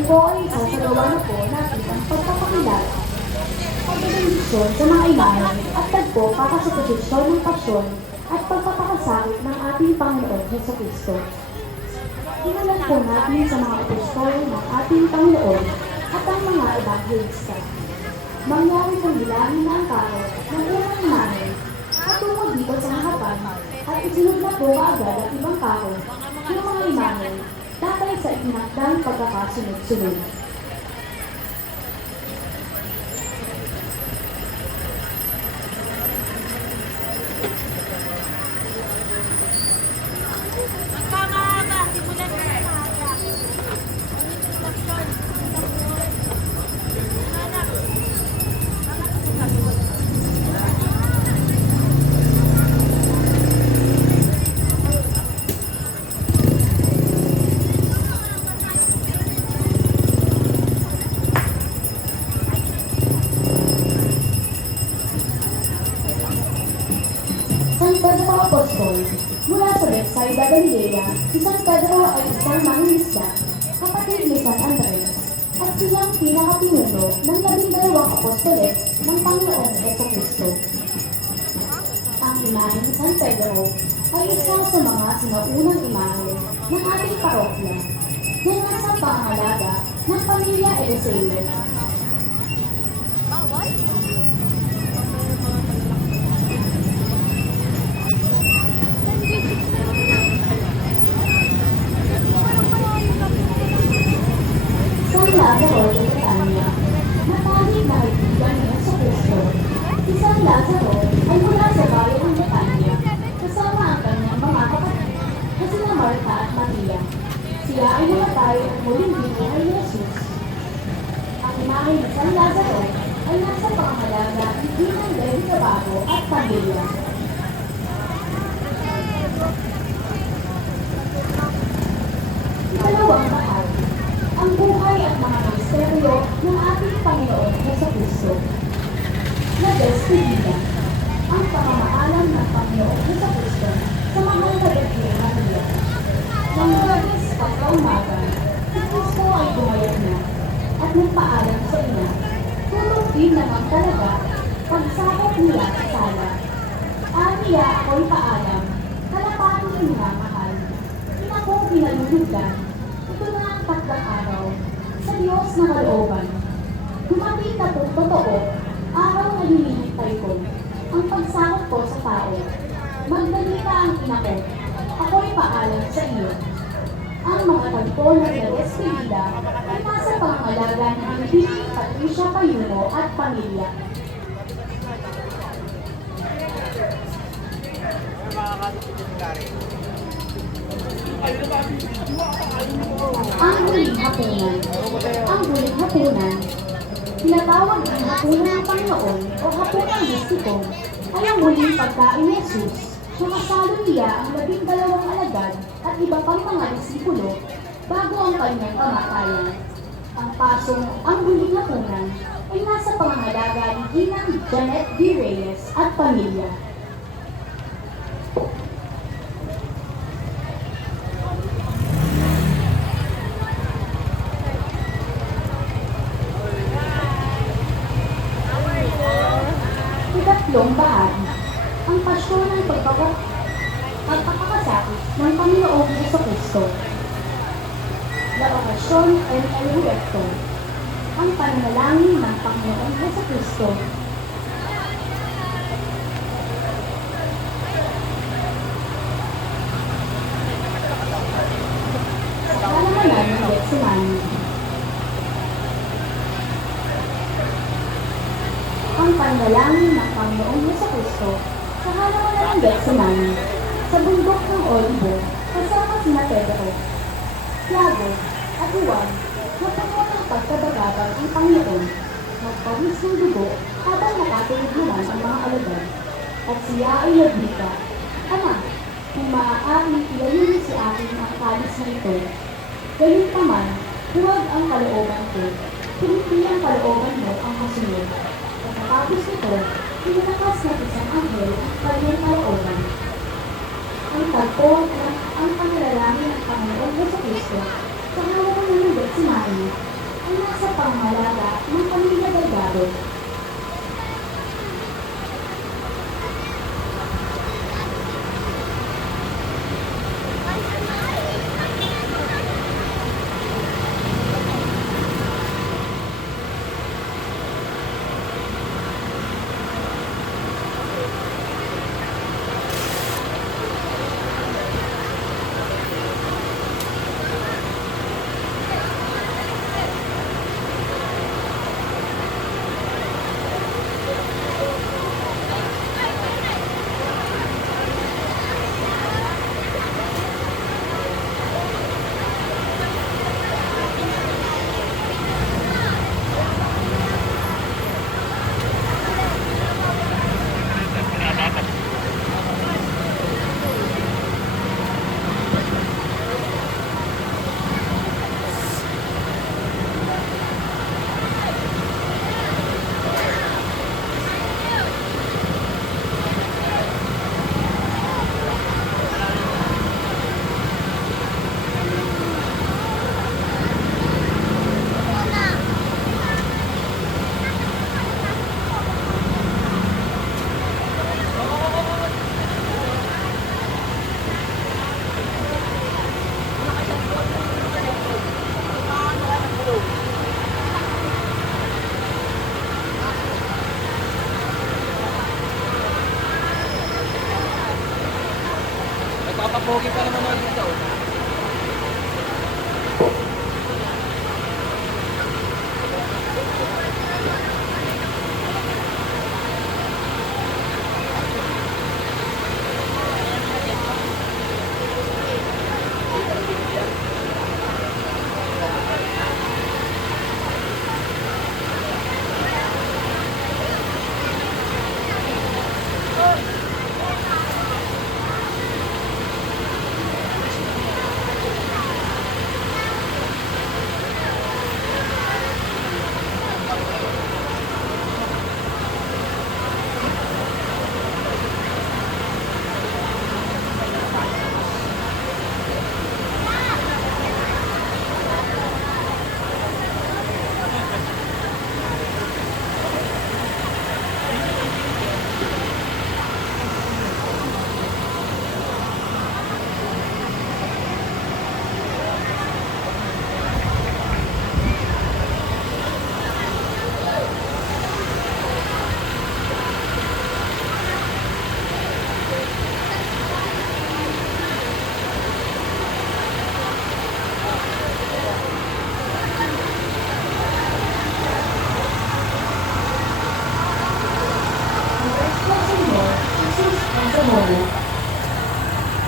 Ngayon po ay sasagawa na po natin ang pagpapakilala, pagdedesisyon sa mga imahe at tagpo para sa posisyon ng pasyon at pagpapakasakit ng ating Panginoon Jesucristo. Inulat po natin sa mga apostol ng ating Panginoon at ang mga ebanghelista. Mangyari kong bilangin na ang tao ng unang imahe at tungkol dito sa harapan at isunod na po kaagad ang ibang tao ng mga imahe tatay sa itinakdang pagkakasunod-sunod. San Pedro Apostol, mula sa Bethsaida, Galilea, si San Pedro ay isang mangingisda, kapatid ni San Andres, at siyang pinakapinuno ng 12 apostoles ng Panginoong Jesucristo. Ang imahe ni San Pedro ay isa sa mga sinaunang imahe ng ating parokya na nasa pangangalaga ng pamilya Eliseo. San Lazaro de Betania, natanging na kaibigan ni Jesucristo. Si San Lazaro ay mula sa bayan ng Betania, kasama ang kanyang mga kapatid na sina Marta at Maria. Siya ay namatay at muling binuhay ni Jesus. Ang imahe ni San Lazaro ay nasa pangangalaga ni Ginang Levi Cabago at pamilya. Ikalawang bahagi, ang buhay at mga misteryo ng ating Panginoon Jesucristo. Na despedida, ang pamamaalam ng Panginoon Jesucristo sa mahal na Birhen Maria. Nang Huwebes pagkaumaga, si Kristo ay bumayag na at nagpaalam sa ina. Tulog din naman talaga pagsakot niya sa sala. Aniya ako'y paalam, kalapatin niya mahal. Ina kong pinalulugdan, ito na ang tatlong araw sa Diyos na kalooban. Dumating na totoo, araw na hinihintay ko, ang pagsakot ko sa tao. Magdalita ang ina ko, ako'y paalam sa iyo. Ang mga tagpo ng despedida ay nasa pangangalaga ng Bibig Patricia Payuno at pamilya. Ang huling hapunan. Ang huling hapunan, tinatawag ng hapunan ng Panginoon o hapunang mistiko, ay ang huling pagkain ni Jesus na kasalo niya ang 12 alagad at iba pang mga disipulo bago ang kanyang kamatayan. Ang pasong ang huling hapunan ay nasa pangangalaga ni Ginang Janet D. Reyes at pamilya. Ikatlong bahagi, ang pasyon ng pagpapakasakit ng Panginoong Jesucristo. La Oración en el Huerto, ang pananalangin ng Panginoong Jesucristo. Sa kalamanan ng Getsemani, ang panalangin ng Panginoong Jesucristo sa halaman ng Getsemani, sa bundok ng Olivo, kasama sina Pedro, Tiago, at Juan, na puno ng pagkabagabag ang Panginoon, nagpawis ng dugo habang nakatulog-luman ang mga alagad, at siya ay nagdika, Ama, kung maaari ilayin si akin ang kalis na ito, gayon pa man, huwag ang kalooban ko, hindi ang kalooban mo ang kasunod. Pagkatapos nito, pinatakas na isang anghel ang kanyang kalooban. Ang tagpo ang panalangin ng Panginoon Jesucristo sa halaman ng Getsemani ay nasa pangangalaga ng pamilya Delgado. Nagpapapogi pa naman ako dito.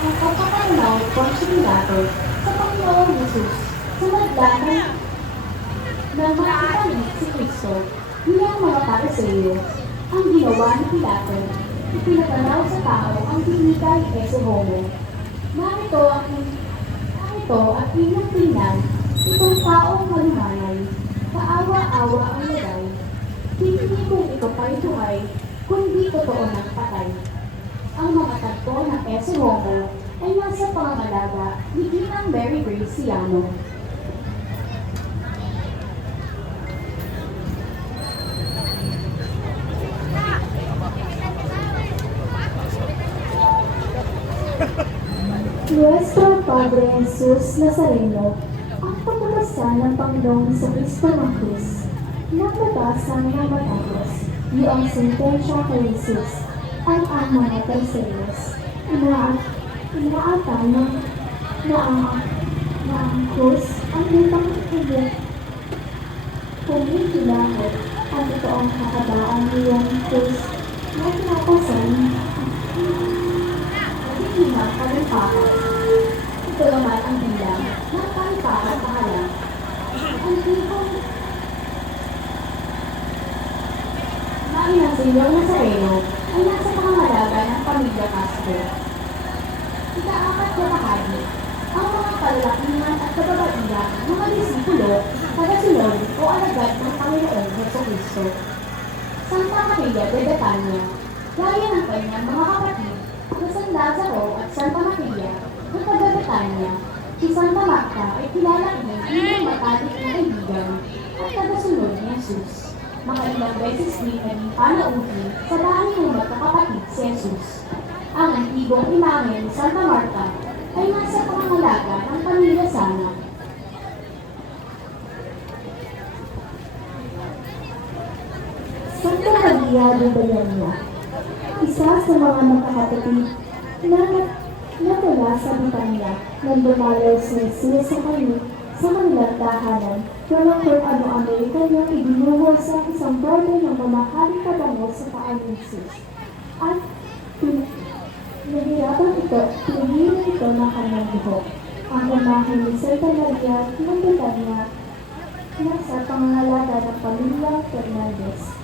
Ang pagkakanaw ng sinilato sa Panginoong Jesus sa naglaman ng mga ipalit si Kristo bilang mga pariseo. Ang ginawa ni Pilato, ipinatanaw sa tao ang binigay kay Homo. Narito at inyong tingnan itong taong malumanay, kaawa-awa ang lagay. Hindi kung ito pa'y buhay, kundi totoo ng patay. Ang mga tagpo ng Ese Homo ay nasa pangangalaga ni Ginang Mary Grace Siano. Nuestro Padre Jesus Nazareno, ang pagkakasan ng Panginoong sa Kristo ng Cruz, nabatasan ng matapos, iyong sentensya kay Jesus, ang mga terceros, inaatan na ang krus ang upang kumikilahot ang totoong kakabaan niyong krus na tinapasan nagiging kalipakan. Ito naman ang bilang ng kalipakan kahalang. Ang tipong na inang Senyor Nazareno ay nasa pangangalaga ng pamilya Castro. Ika-apat na bahagi, ang mga kalalakihan at kababaihan ng mga disipulo, tagasunod o alagad ng Panginoong Jesucristo. Santa Maria de Betania, gaya ng kanyang mga kapatid na San Lazaro at Santa Maria na taga Betania, si Santa Marta ay kilala din bilang matalik na kaibigan at tagasunod ni Jesus. Makailang beses din naging panauhin sa bahay ng magkakapatid si Jesus. Ang antigong imahe ni Santa Marta ay nasa pangangalaga ng pamilya Sana. Santa Maria de Belenia, isa sa mga magkakapatid na natala sa Bitanya nang dumalaw si Jesus sa kanilang tahanan walang kung ano-ano kanyang ibinuhol sa isang border ng mamahaling kabango sa paa ni Jesus. At pinahirapan ito ng kanyang buhok. Ang imahe ni Santa Maria ng Bitanya nasa pangangalaga ng pamilya Fernandez.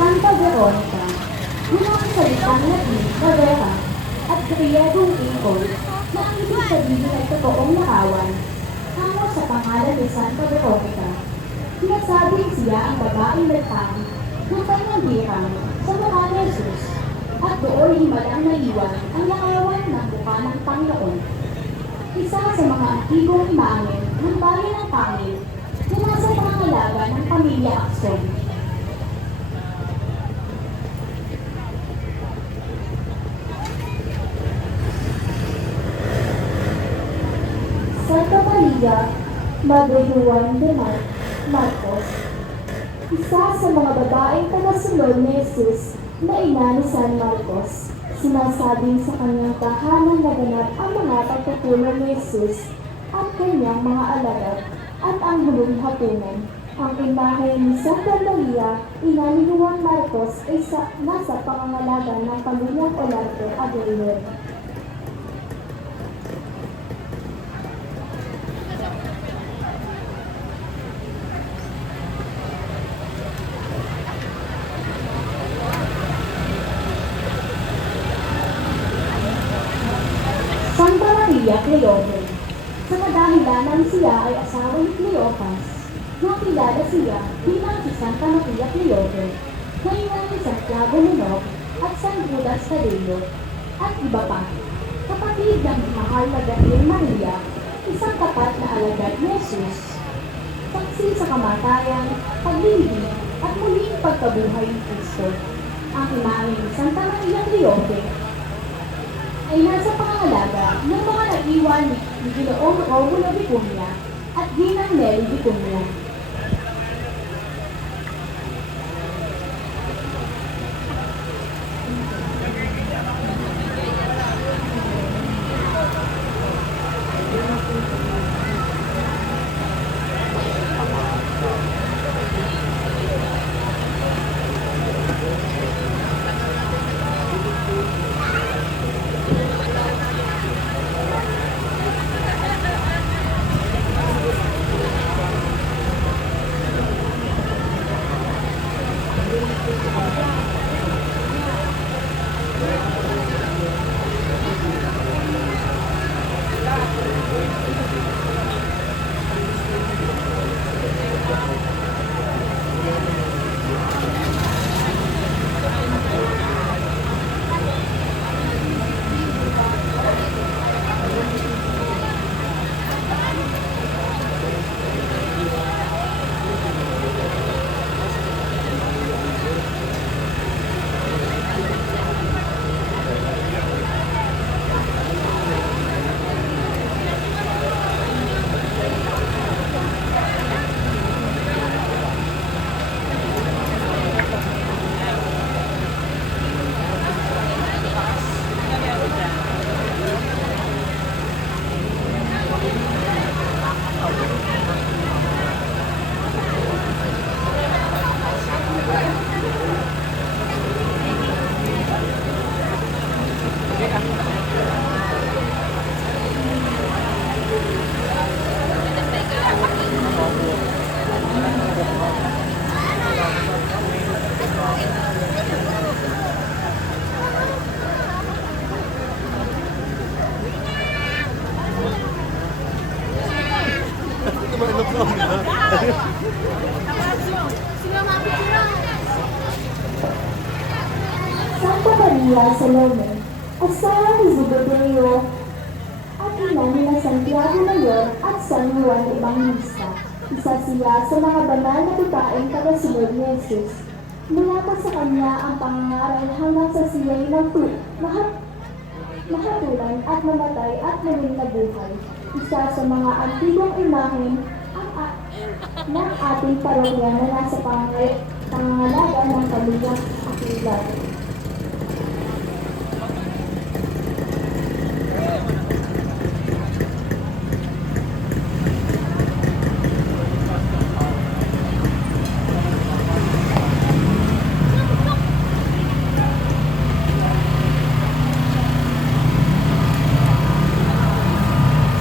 Santa Veronica, yun ang salitang Latin na vera at griyegong ikol na ang ibig sabihin ay totoong larawan. Hango sa pangalan ni Santa Veronica, sinasabing siya ang babaeng nagpangit ng kanyang birang sa mukha ni Jesus at doon himalang naiwan ang larawan ng mukha ng Panginoon. Isa sa mga antigong imahe ng bayan ng Pangil na nasa pangangalaga ng pamilya Akson. Santa Maria Madre Juan de Marcos, isa sa mga babaeng tagasunod ni Jesus na ina ni San Marcos. Sinasabing sa kanyang tahanan naganap ang mga pagtutulong ni Jesus at kanyang mga alagad at ang hulong hapunan. Ang imahe ni Santa Maria, ina ni Juan Marcos ay nasa pangangalaga ng pamilyang Olarte Aguilar. Santa Maria Cleofe. Sa kadahilanan siya ay asawa ni Cleopas, nakilala siya bilang si Santa Maria Cleofe, ngayon ni Santiago Menor at San Judas Tadeo, at iba pa. Kapatid ng mahal na Virgen Maria, isang tapat na alagad ni Jesus, saksi sa kamatayan, paglilibing, at muling pagkabuhay ni Kristo. Ang imahe ni Santa Maria Cleofe ay nasa pangangalaga ng mga nag-iwan ni Ginoong Romulo Vicuña at Ginang Nelly Vicuña. Manok ko. Santa Maria Salome, asawa ni Zebedeo at ina nila Santiago Mayor at San Juan Evangelista. Isa siya sa mga banal na babaeng tagasunod ni Jesus. Mula pa sa kanya ang pangangaral hanggang sa siya'y mahatulan at mamatay at muling nabuhay. Isa sa mga antigong imahen ng ating parokya na nasa pangangalaga ng pamilyang Akilan.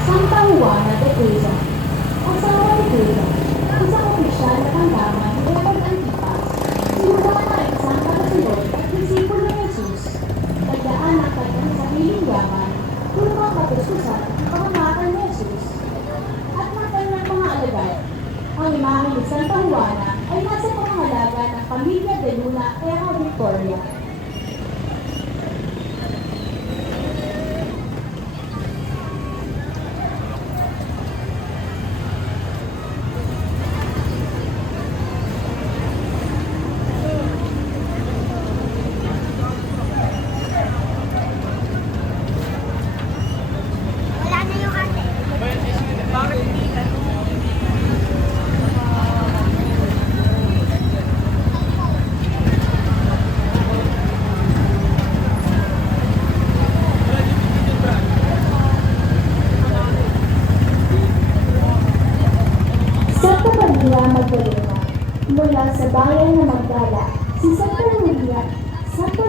Santa Juana de Cueva, asawa ni Cueva, isang opisyal na tanggaman ng Edward Antipas. Si Juana ay isang tagasunod at disipulo ni Jesus. Nagdaan ang kanyang sariling yaman, upang matustusan ang pamamakan ni Jesus. At ng kanyang mga alagad, ang imahe ni Santa Juana ay nasa pangangalaga ng Pamilya de Luna Era Victoria. Santa Maria Magdalena, mula sa bayan ng Magdala, si Santa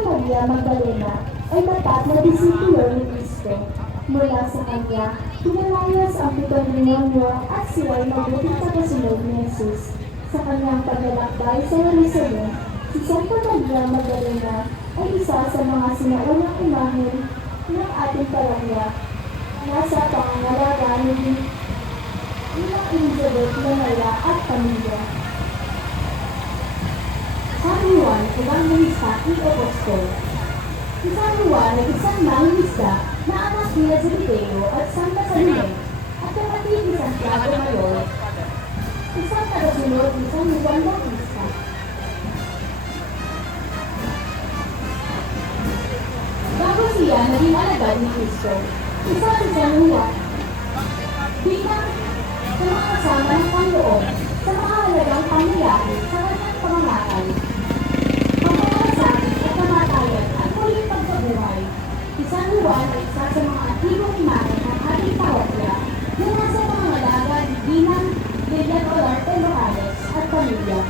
Maria Magdalena ay tapat na disipulo ni Cristo. Mula sa kanya, pinalayas ang 7 demonyo at sila ay mabuting tagasunod ni Jesus. Sa kanyang paglalakbay sa Jerusalem, si Santa Maria Magdalena ay isa sa mga sinaunang imahen ng ating parokya. Nasa pangangalaga ni Elizabeth Lamela at pamilya. San Juan Evangelista y Apostol. Si San Juan ay isang mangingisda na anak nila Zebedeo at Santa Salome at kapatid ni Santiago Mayor, isang tagasunod ni San Juan Bautista. Bago siya naging alagad ni Cristo, isa si San Juan bilang sa mga kasama ng Panginoon sa mahalagang pangyayari sa kanyang pamamahay. Ang pagkakasakit at kamatayan at muling pagkabuhay. Si San Juan ay isa sa mga antigong imahe ng ating parokya na nasa pangangalaga ni Ginang Lilian Olarte Morales at pamilya.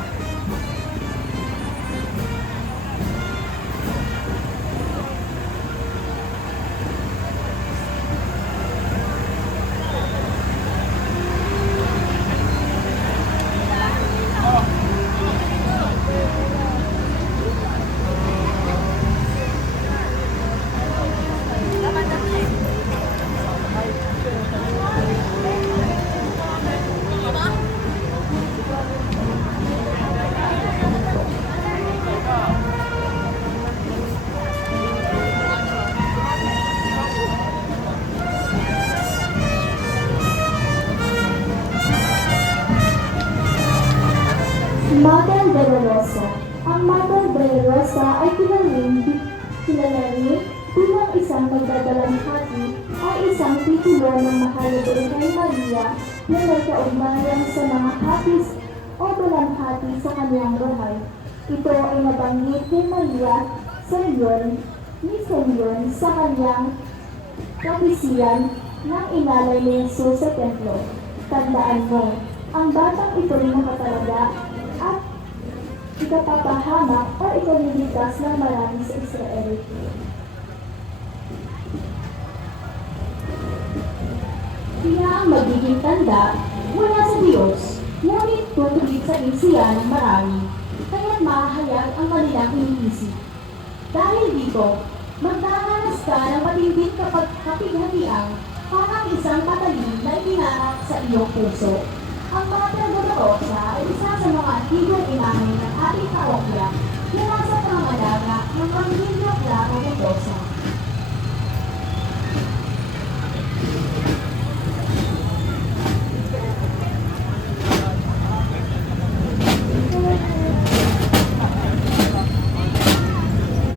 Mother de la Rosa. Ang Mother de la Rosa ay kilalanin bilang isang nagdadalamhati ay isang titulo ng mahal na Birhen Maria na may kaugnayan sa mga hapis o dalamhati sa kanyang buhay. Ito ay nabanggit ni Maria ni Senyor sa kanyang kapisiyan ng inalay ni Jesus sa templo. Tandaan mo, ang batang ito ay nakatalaga at ikapapahamak o ikaliligtas ng marami sa Israel. Kaya ang magiging tanda mula sa Diyos, ngunit tutuloy sa siya ng marami, kaya't mahahayag ang kanilang iniisip. Dahil dito, magdaranas ka ng matinding kapighatiang parang isang patalim na ipinarap sa iyong puso. Ang mga Teodorosa ay isa sa mga antigong inahin ng ating